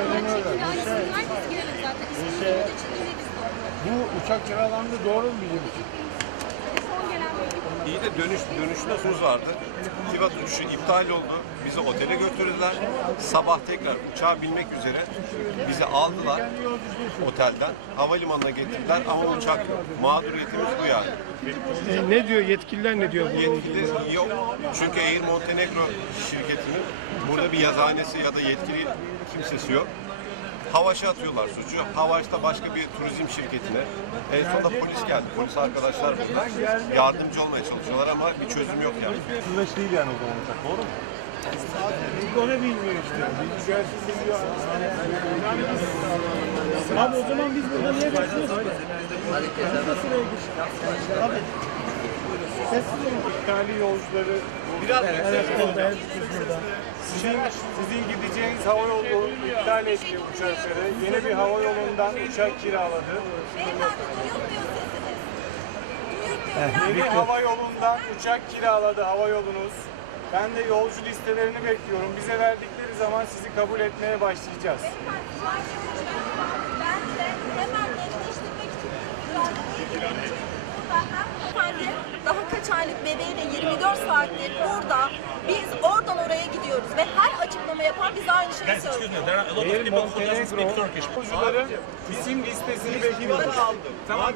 Aynen öyle. Bir şey, bir şey. Bu uçak kiralandı doğru mu bizim için? İyi de dönüş dönüş notumuz vardı. Tivat uçuşu iptal oldu. Bizi otele götürdüler. Sabah tekrar uçağa binmek üzere bizi aldılar otelden. Havalimanına getirdiler ama uçak yok. Mağduriyetimiz bu yani. E, ne diyor yetkililer ne diyor? Yetkili yok. Çünkü Air Montenegro şirketinin burada bir yazıhanesi ya da yetkili kimsesi yok. Havaş'a atıyorlar suçu. Havaş'ta başka bir turizm şirketine. En sonunda polis geldi. Polis arkadaşlar burada. Yardımcı olmaya çalışıyorlar ama bir çözüm yok yani. Süreç değil yani o zaman uçak doğru mu? Onu bilmiyor işte. Biz. Abi o zaman biz burada niye bekliyoruz? Biz de sıraya geçtik. Abi. Sessiz olun. İptali yolcuları biraz evet, biz burada. Sizin, sizin gideceğiniz hava yolu iptal etti uçakları. Yeni bir hava yolundan uçak kiraladı. Yeni hava yolundan uçak kiraladı hava yolunuz. Ben de yolcu listelerini bekliyorum. Bize verdikleri zaman sizi kabul etmeye başlayacağız. 5 aylık bebeğiyle 24 saattir burada biz oradan oraya gidiyoruz ve her açıklama yapan biz aynı şeyi söylüyoruz. Eğer Montenegro bizim listesini bekliyoruz. Tamam,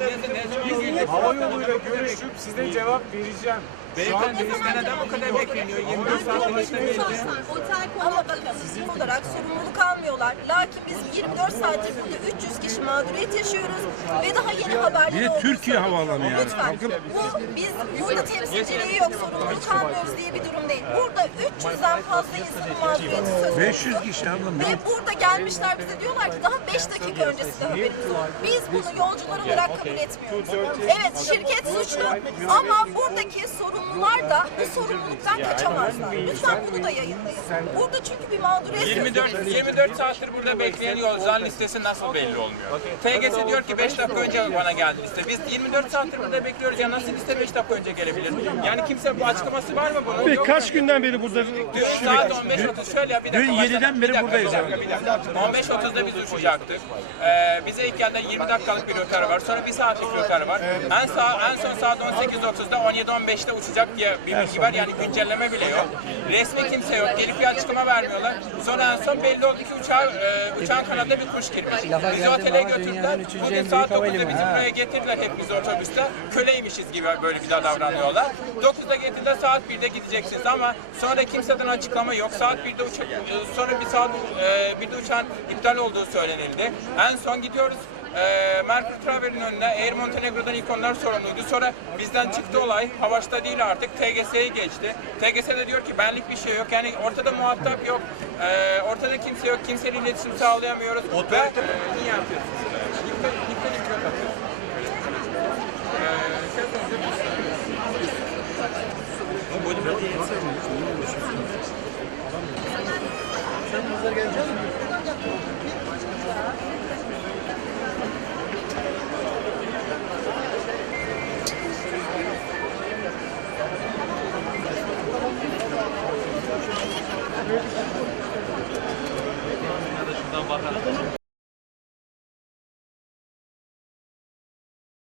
hava yoluyla görüşüp size cevap vereceğim. Beyefendi bizden neden bu kadar bekleniyor? 24 saat başta bekliyor almıyorlar. Lakin biz 24 saattir burada 300 kişi mağduriyet yaşıyoruz ve daha yeni haberler Bir de olduğu Türkiye havaalanı yani. Lütfen. Bu biz burada temsilciliği yok, sorumluluk almıyoruz diye bir durum değil. Burada 300'den fazla insanın mağduriyeti söz konusu. 500 kişi ablam. Ve burada gelmişler bize diyorlar ki daha 5 dakika öncesinde haberimiz var. Biz bunu yolcular olarak kabul etmiyoruz. Evet şirket suçlu ama buradaki sorumlular da bu sorumluluktan kaçamazlar. Lütfen bunu da yayınlayın. Burada çünkü bir mağduriyet 24 24 saattir burada bekleyen yolcuların listesi nasıl belli olmuyor? TGS diyor ki 5 dakika önce bana geldi liste. Biz 24 saattir burada bekliyoruz ya nasıl liste 5 dakika önce gelebilir? Yani kimse bu açıklaması var mı bunun? Yok. kaç günden beri burada Diyor saat 15.30 şöyle ya bir dakika. Dün başla- 7'den bir beri dakika, buradayız bir dakika, bir dakika. 15.30'da biz uçacaktık. Ee, bize ilk geldi 20 dakikalık bir rötar var. Sonra 1 saatlik rötar var. En, sağ, en son saat 18.30'da 17.15'te uçacak diye bir bilgi var. Yani güncelleme bile yok. Resmi kimse yok. Gelip bir açıklama vermiyorlar. Sonra en son belli oldu ki uçağı, e, uçağın kanadına bir kuş girmiş. Bizi otele götürdüler. Bugün saat 9'da bizi buraya getirdiler hepimiz otobüste. Köleymişiz gibi böyle bir daha davranıyorlar. 9'da getirdiler saat 1'de gideceksiniz ama sonra kimseden açıklama yok. Saat 1'de uçak, sonra bir saat e, 1'de uçağın iptal olduğu söylenildi. En son gidiyoruz ee, e, Merkur Travel'in önüne Air Montenegro'dan ikonlar sorumluydu. Sonra bizden çıktı olay. Havaş'ta değil artık. TGS'ye geçti. TGS de diyor ki benlik bir şey yok. Yani ortada muhatap yok. E, ortada kimse yok. Kimseyle iletişim sağlayamıyoruz. Otel. E, niye yapıyorsunuz? Nikten, nikten nikten. Bu bölümde. Sen bizler geleceğiz mi? Şuradan bakalım.